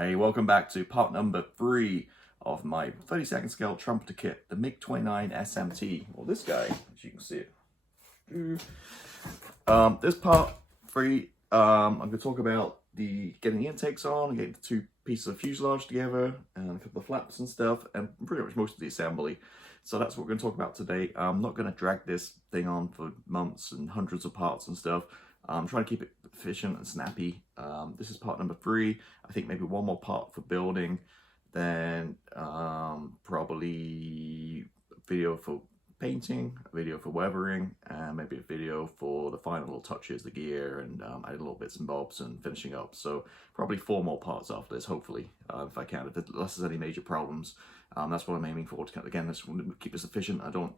Hey, welcome back to part number 3 of my 32nd scale trumpeter kit, the Mig-29SMT, or this guy, as you can see it. This part 3, I'm going to talk about getting the intakes on, getting the 2 pieces of fuselage together, and a couple of flaps and stuff, and pretty much most of the assembly. So that's what we're going to talk about today. I'm not going to drag this thing on for months and hundreds of parts and stuff. I'm trying to keep it efficient and snappy. This is part number 3. I think maybe one more part for building, then probably a video for painting, a video for weathering, and maybe a video for the final little touches, the gear, and adding little bits and bobs and finishing up. So probably 4 more parts after this, hopefully, if I can, unless there's any major problems. That's what I'm aiming for. Again, this will keep this efficient. I don't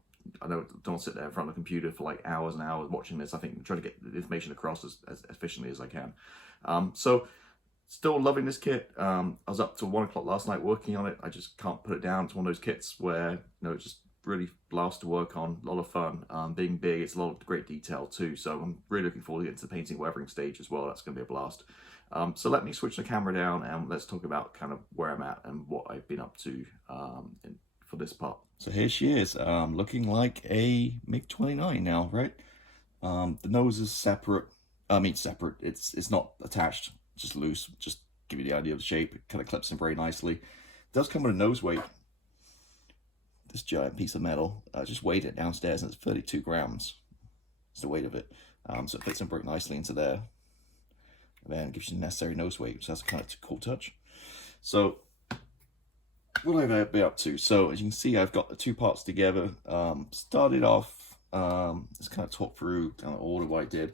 sit there in front of the computer for like hours and hours watching this. I think I'm trying to get the information across as efficiently as I can. So still loving this kit. I was up till 1 o'clock last night working on it. I just can't put it down. It's one of those kits where, you know, it's just really blast to work on, a lot of fun. Being big, it's a lot of great detail too. So I'm really looking forward to getting to the painting weathering stage as well. That's going to be a blast. So let me switch the camera down and let's talk about kind of where I'm at and what I've been up to for this part. So here she is, looking like a MiG-29 now, right? The nose is separate. I mean separate. It's not attached, just loose. Just give you the idea of the shape. It kind of clips in very nicely. It does come with a nose weight. This giant piece of metal. I just weighed it downstairs and it's 32 grams. It's the weight of it. So it fits in very nicely into there. And then it gives you the necessary nose weight. So that's kind of a cool touch. So what have I been up to? So as you can see, I've got the 2 parts together. Started off, let's kind of talk through kind of order what I did.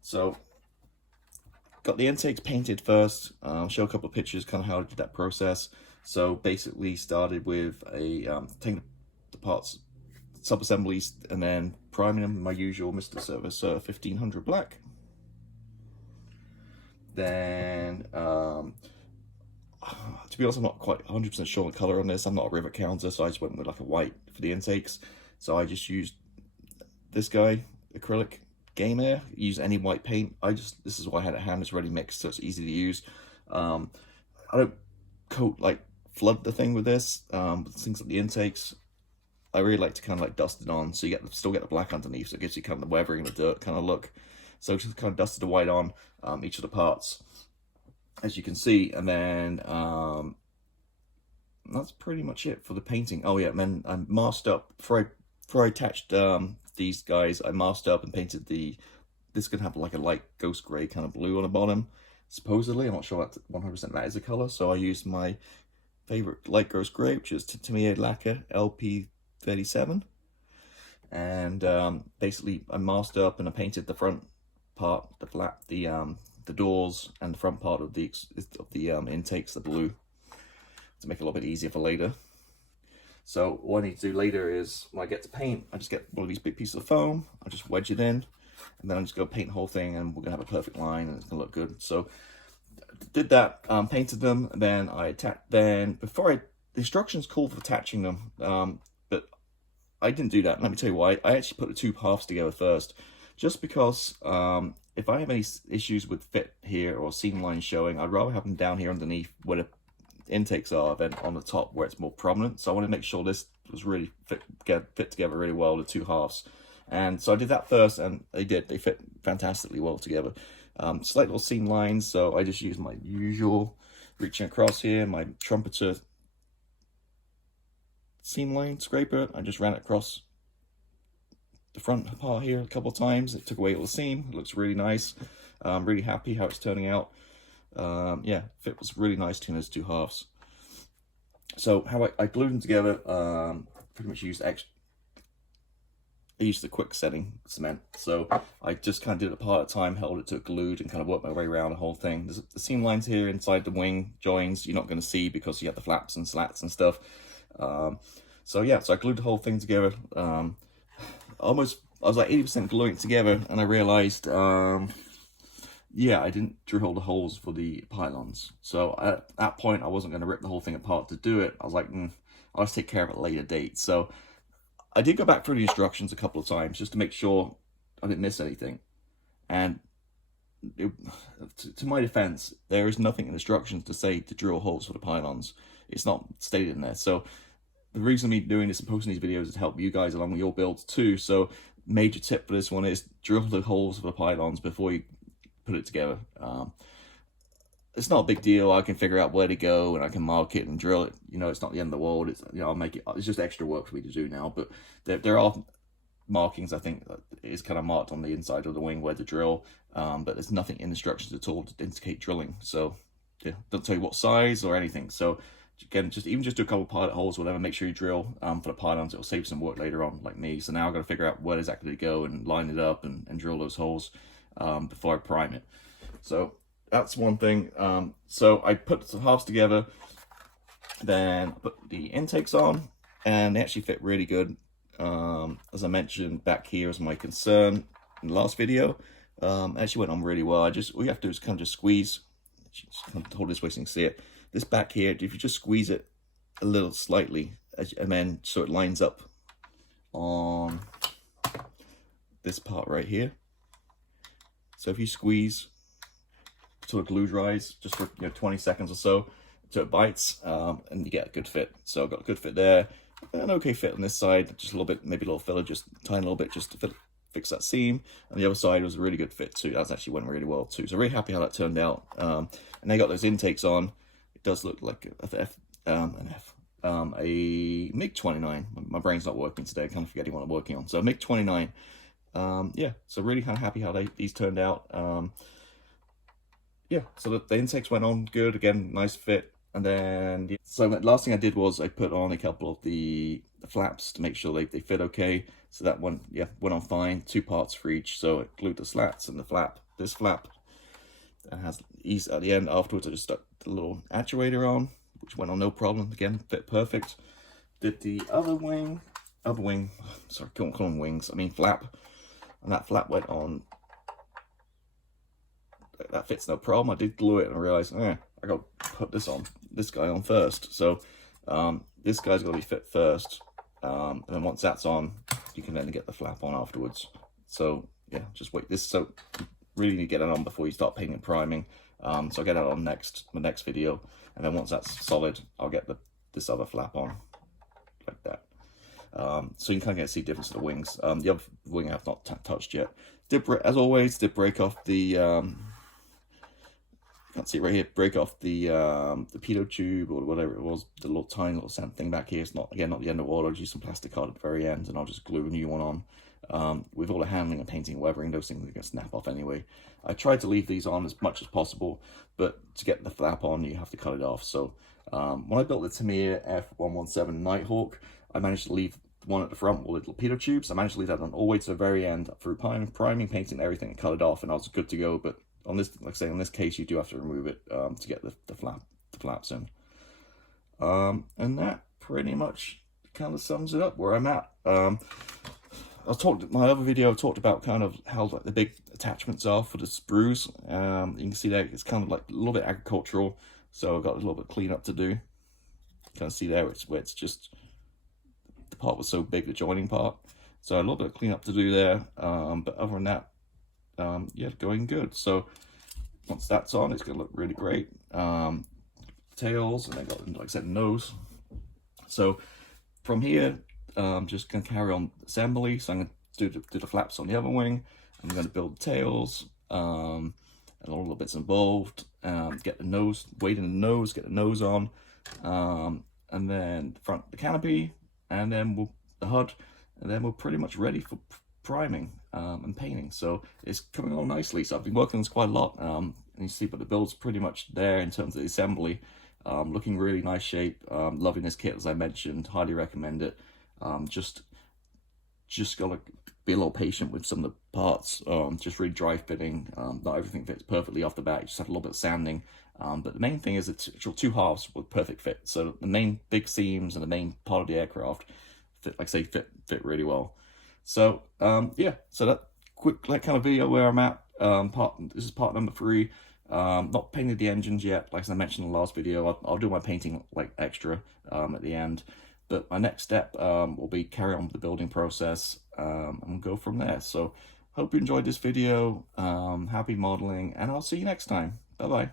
So got the intakes painted first. Show a couple of pictures, kind of how I did that process. So basically started with taking the parts, sub-assemblies, and then priming them in my usual Mr. Service 1500 black. Then, to be honest, I'm not quite 100% sure on the color on this. I'm not a rivet counter, so I just went with like a white for the intakes. So I just used this guy, acrylic Game Air. Use any white paint. This is what I had at hand. It's already mixed, so it's easy to use. I don't flood the thing with this. Things like the intakes, I really like to kind of like dust it on, so you still get the black underneath, so it gives you kind of the weathering and the dirt kind of look. So just kind of dusted the white on each of the parts, as you can see, and then that's pretty much it for the painting. Oh yeah, and then I masked up before I attached these guys. I masked up and painted this could have like a light ghost gray kind of blue on the bottom. Supposedly, I'm not sure that 100% that is a color, so I used my favorite light ghost gray, which is Tamiya Lacquer LP37, and basically I masked up and I painted the front part, the flap, the doors, and the front part of the intakes, the blue, to make it a little bit easier for later. So what I need to do later is, when I get to paint, I just get one of these big pieces of foam, I just wedge it in, and then I'm just going to paint the whole thing, and we're going to have a perfect line, and it's going to look good. So did that, painted them, and then I attached. Then the instructions call for attaching them, but I didn't do that. Let me tell you why. I actually put the 2 halves together first, just because if I have any issues with fit here or seam lines showing, I'd rather have them down here underneath where the intakes are than on the top where it's more prominent. So I want to make sure this was really fit together really well, the 2 halves. And so I did that first, and they fit fantastically well together. Slight little seam lines, so I just used my usual reaching across here, my Trumpeter seam line scraper. I just ran it across the front part here a couple of times. It took away all the seam. It looks really nice. I'm really happy how it's turning out. Yeah, fit was really nice between those 2 halves. So how I glued them together, pretty much used I used the quick setting cement. So I just kind of did it a part at a time, held it to it glued, and kind of worked my way around the whole thing. There's the seam lines here inside the wing joins you're not going to see because you have the flaps and slats and stuff. So yeah, so I glued the whole thing together. I was like 80% gluing it together, and I realized, yeah, I didn't drill the holes for the pylons. So at that point, I wasn't going to rip the whole thing apart to do it. I was like, I'll just take care of it at a later date. So I did go back through the instructions a couple of times just to make sure I didn't miss anything. And to my defense, there is nothing in instructions to say to drill holes for the pylons. It's not stated in there. So the reason me doing this and posting these videos is to help you guys along with your builds too. So major tip for this one is drill the holes for the pylons before you put it together. It's not a big deal. I can figure out where to go and I can mark it and drill it. You know, it's not the end of the world. It's, you know, I'll make it. It's just extra work for me to do now. But there are markings, I think, that is kind of marked on the inside of the wing where to drill. But there's nothing in instructions at all to indicate drilling. So yeah, don't tell you what size or anything. So again, just do a couple pilot holes, whatever. Make sure you drill for the pylons. It'll save some work later on, like me. So now I've got to figure out where exactly to go and line it up and drill those holes before I prime it. So that's one thing. So I put the halves together, then I put the intakes on, and they actually fit really good. As I mentioned, back here is my concern in the last video. Actually went on really well. All you have to do is kind of just squeeze. Just kind of hold this way so you can see it. This back here, if you just squeeze it a little slightly, and then so it lines up on this part right here. So if you squeeze till the glue dries, just for 20 seconds or so, till it bites, and you get a good fit. So I've got a good fit there, an okay fit on this side, just a little bit, maybe a little filler, just a tiny little bit, just to fix that seam. And the other side was a really good fit too. That actually went really well too. So really happy how that turned out. And they got those intakes on. It does look like a MiG-29. My brain's not working today. I'm kind of forgetting what I'm working on. So MiG-29. Yeah, so really kind of happy how these turned out. Yeah, so the intakes went on good. Again, nice fit. And then, yeah. So the last thing I did was I put on a couple of the flaps to make sure they fit okay. So that one, yeah, went on fine. 2 parts for each. So I glued the slats and the flap. This flap has ease at the end. Afterwards, I just stuck the little actuator on, which went on no problem. Again, fit perfect. Did the other wing, sorry, can't call them wings, I mean flap. And that flap went on. That fits no problem. I did glue it and I realized, I got to put this guy on first. So this guy's got to be fit first. And then once that's on, you can then get the flap on afterwards. So yeah, just wait. So you really need to get it on before you start painting and priming. So I'll get that on the next video. And then once that's solid, I'll get this other flap on like that. So you can kind of see the difference of the wings. The other wing I've not touched yet. As always, did break off the can't see it right here, break off the pitot tube or whatever it was, the little tiny little sand thing back here. It's not, again, not the end of the world. I'll use some plastic card at the very end and I'll just glue a new one on. With all the handling and painting and weathering, those things are going to snap off anyway. I tried to leave these on as much as possible, but to get the flap on, you have to cut it off. So when I built the Tamiya F117 Nighthawk, I managed to leave one at the front with little pitot tubes. I managed to leave that on all the way to the very end through priming, painting, everything, and cut it off, and I was good to go. But on this, like I say, in this case, you do have to remove it to get the flaps in. And that pretty much kind of sums it up where I'm at. My other video I talked about kind of how like the big attachments are for the sprues. You can see there it's kind of like a little bit agricultural, so I've got a little bit of cleanup to do. You kind of see there where it's just the part was so big, the joining part. So a little bit of cleanup to do there. But other than that, yeah, going good. So once that's on, it's gonna look really great. Tails, and then got, like I said, nose. So from here, just gonna carry on assembly. So I'm gonna do the flaps on the other wing. I'm gonna build the tails, and all the bits involved. Get the nose, weight in the nose, get the nose on, and then the canopy, and then the HUD, and then we're pretty much ready for priming and painting. So it's coming along nicely. So I've been working on this quite a lot, and you see, but the build's pretty much there in terms of the assembly. Looking really nice shape. Loving this kit, as I mentioned. Highly recommend it. Just gotta be a little patient with some of the parts. Just really dry fitting. Not everything fits perfectly off the bat. You just have a little bit of sanding. But the main thing is it's two halves with perfect fit. So the main big seams and the main part of the aircraft fit, like I say, fit really well. So yeah, so that quick kind of video where I'm at. This is part number 3. Not painted the engines yet, like I mentioned in the last video. I'll do my painting like extra at the end. But my next step will be carry on with the building process and go from there. So Hope you enjoyed this video. Happy modeling, and I'll see you next time. Bye bye.